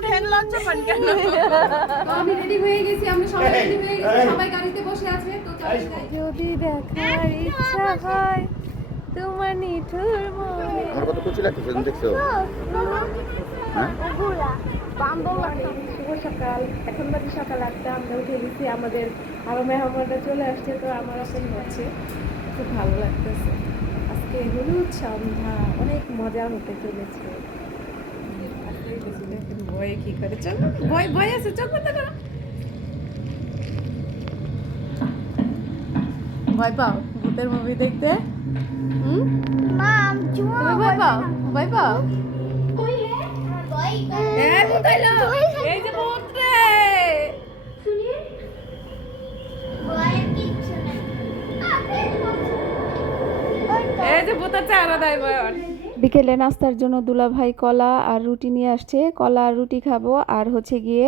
ওঠেন লজ্জা পান কেন? তো আমি রেডি হয়ে গেছি, আমরা সবাই রেডি হয়ে গেছি, সবাই গাড়িতে বসে আছে। তো চলো যাই। যদি দেখার ইচ্ছা হয় তোমার নিঠুর মনে। আমার কত কুচি লাগতেছে তুমি দেখছো? হ্যাঁ শুভ সকাল, এখন বাজে সকাল 8টা। আমরা উঠে গেছি, আমাদের আরো মেহমানরা চলে আসছে, তো আমার আসলে হচ্ছে খুব ভালো লাগতেছে। আজকে হলুদ সন্ধ্যা, অনেক মজা হতে চলেছে। ভয়ে কি করে চল, ভয় ভয় আছে, চোখ বন্ধ করো। ভয় পাও ভূতের মুভি দেখতে? তুমি ভয় পাও? ভয় পাও? ভূত আইলো। এই যে ভূত রে। এই যে ভূতের চেহারা দেয় ভয়। বিকেলে নাস্তার জন্য দুলাভাই কলা আর রুটি নিয়ে আসছে। কলা আর রুটি খাবো, আর হচ্ছে গিয়ে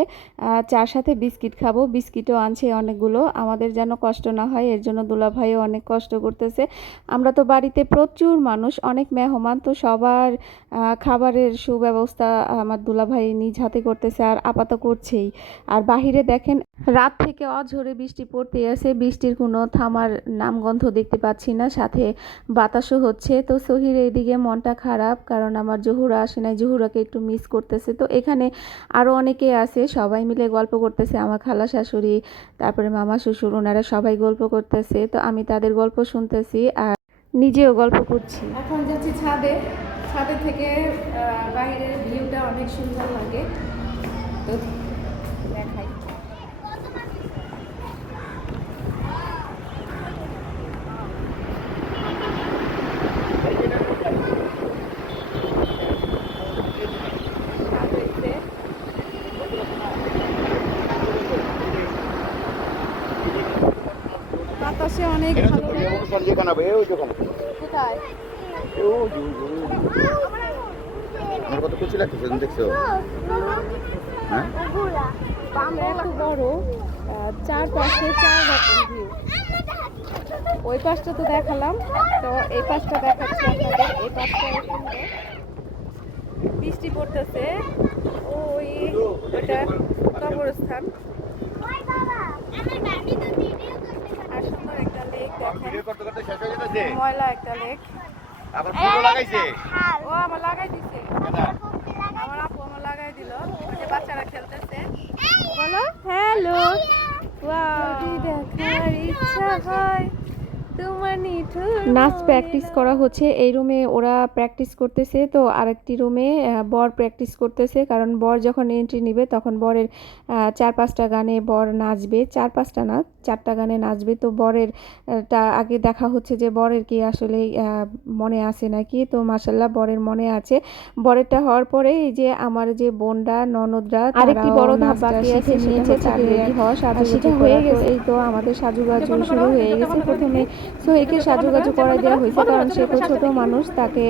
চার সাথে বিস্কিট খাবো। বিস্কিটও আনছে অনেকগুলো, আমাদের যেন কষ্ট না হয় এর জন্য দুলাভাইও অনেক কষ্ট করতেছে। আমরা তো বাড়িতে প্রচুর মানুষ, অনেক মেহমান, তো সবার খাবারের সুব্যবস্থা আমার দুলাভাই নিজ হাতে করতেছে, আর আপাতত করছেই। আর বাহিরে দেখেন রাত থেকে অঝরে বৃষ্টি পড়তে আছে, বৃষ্টির কোনো থামার নামগন্ধ দেখতে পাচ্ছি না, সাথে বাতাসও হচ্ছে। তো সহির এইদিকে মনটা খারাপ, কারণ আমার জহুরা আসে নাই, জহুরাকে একটু মিস করতেছে। তো এখানে আরও অনেকে আছে, সবাই মিলে গল্প করতেছে, আমার খালা শাশুড়ি, তারপরে মামা শ্বশুর, ওনারা সবাই গল্প করতেছে। তো আমি তাদের গল্প শুনতেছি আর নিজেও গল্প করছি। এখন যাচ্ছি ছাদে, ছাদে থেকে বাইরের ভিউটা অনেক সুন্দর লাগে, তো দেখাই। বাতাসে অনেক ভালো লাগে। কোথায়? আমার কত কুচি লাগতেছে তুমি দেখছো? হ্যাঁ আমরা একটু বড়, চারপাশে 4 রকম ভিউ। ওই পাশটা তো দেখালাম, তো এই পাশটা দেখাচ্ছি আপনাদের। এই পাশটা সুন্দর, বৃষ্টি পড়তেছে, ওই ওটা কবরস্থান। আর সুন্দর একটা লেক দেখেন, ময়লা একটা লেক। ও আমার লাগাই দিছে, আমার আপু আমার লাগাই দিল, বাচ্চারা খেলতেছে। বলো হ্যালো। যদি দেখার ইচ্ছা হয় তোমার নিঠুর। নাচ প্র্যাকটিস করা হচ্ছে এই রুমে, ওরা প্র্যাকটিস করতেছে। তো আরেকটি রুমে বর প্র্যাকটিস করতেছে, কারণ বর যখন এন্ট্রি নেবে তখন বরের 4-5টা গানে বর নাচবে, 4-5টা না 4টা গানে নাচবে। তো বরের টা আগে দেখা হচ্ছে যে বরের কি আসলে মনে আছে নাকি। তো মাশাআল্লাহ বরের মনে আছে। বরেরটা হওয়ার পরে এই যে আমার যে বোনরা ননদরা আরেকটি বড় ধাপ বাকি আছে, নিয়েছে তাদের রেডি হওয়া, সাজুগুজু হয়ে গেছে। এই তো আমাদের সাজুগাজু শুরু হয়ে গেছে। প্রথমে সোহেকে সাজুগাজু করাই দেওয়া হয়েছে, কারণ সে তো ছোট মানুষ, তাকে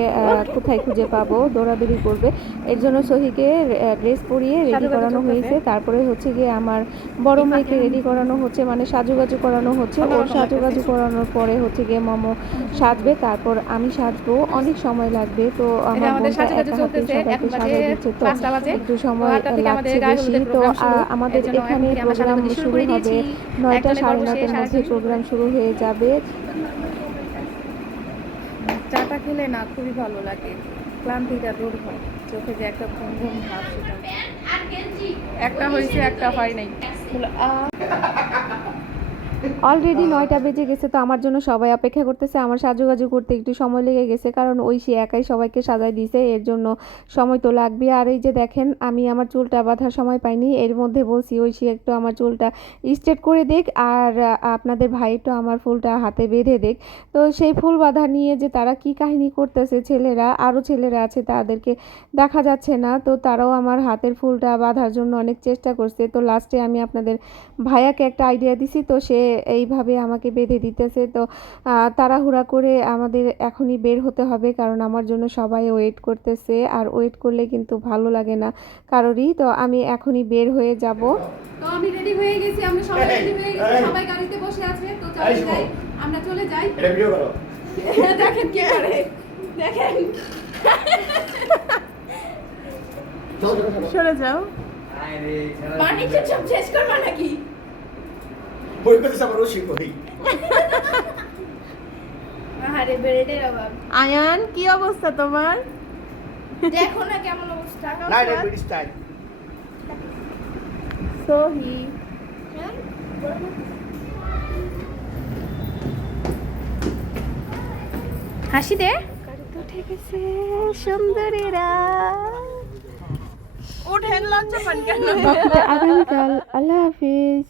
কোথায় খুঁজে পাবো, দৌড়াদৌড়ি করবে। এর জন্য সোহিকে ড্রেস পরিয়ে রেডি করানো হয়েছে। তারপরে হচ্ছে গিয়ে আমার বড় মেয়েকে রেডি করানো হচ্ছে, মানে সাজুগাজু করানো হচ্ছে। ওর সাজুগাজু করানোর পরে হচ্ছে গিয়ে মমো সাজবে, তারপর আমি সাজবো, অনেক সময় লাগবে। তো আমার বোনটা একা হাতে সবাইকে সাজিয়ে দিচ্ছে, তো একটু সময় লাগছে বেশি। তো আমাদের এখানে প্রোগ্রাম শুরু হবে 9টা, 9:30টার মধ্যে প্রোগ্রাম শুরু হয়ে যাবে। চাটা খেলে না খুবই ভালো লাগে, ক্লান্তিটা দূর হয়, চোখে যে একটা ঘুম ঘুম ভাব সেটা একটা হয়েছে, একটা হয় নাই। অলরেডি 9টা বেজে গেছে, তো আমার জন্য সবাই অপেক্ষা করতেছে। আমার সাজুগাজু করতে একটু সময় লেগে গেছে, কারণ ঐশী একাই সবাইকে সাজাই দিয়েছে, এর জন্য সময় তো লাগবে। আর এই যে দেখেন আমি আমার চুলটা বাঁধার সময় পাইনি, এর মধ্যে বলছি ঐশী একটু আমার চুলটা স্ট্রেট করে দেখ, আর আপনাদের ভাই একটু আমার ফুলটা হাতে বেঁধে দেখ। তো সেই ফুল বাঁধা নিয়ে যে তারা কি কাহিনী করতেছে, ছেলেরা আরও ছেলেরা আছে, তাদেরকে দেখা যাচ্ছে না, তো তারাও আমার হাতের ফুলটা বাঁধার জন্য অনেক চেষ্টা করছে। তো লাস্টে আমি আপনাদের ভাইয়াকে একটা আইডিয়া দিছি, তো সে এইভাবে আমাকে বেঁধে দিতেছে। তো তাড়াহুড়া করে আমাদের এখনই বের হতে হবে, কারণ আমার জন্য সবাই ওয়েট করতেছে, আর ওয়েট করলে কিন্তু ভালো লাগে না কারোরই। তো আমি এখনই বের হয়ে যাব। তো আমি রেডি হয়ে গেছি, আমরা সবাই রেডি হয়ে গেছি, সবাই গাড়িতে বসে আছে। তো চলো যাই, আমরা চলে যাই। এটা ভিডিও করো। দেখেন কি করে, দেখেন সরে যাও। ফার্নিচার সব শেষ করবা নাকি? বই করতে আমার রসি কই আরে বেল্টের অভাব। আয়ান কি অবস্থা তোমার? দেখো না কেমন অবস্থা। না রে বিডি স্টাইল সহি হাসি দে। গাড়িতে উঠে গেছে সুন্দরীরা। উঠেন লজ্জা পান কেন? আগামীকাল আল্লাহ হাফিজ।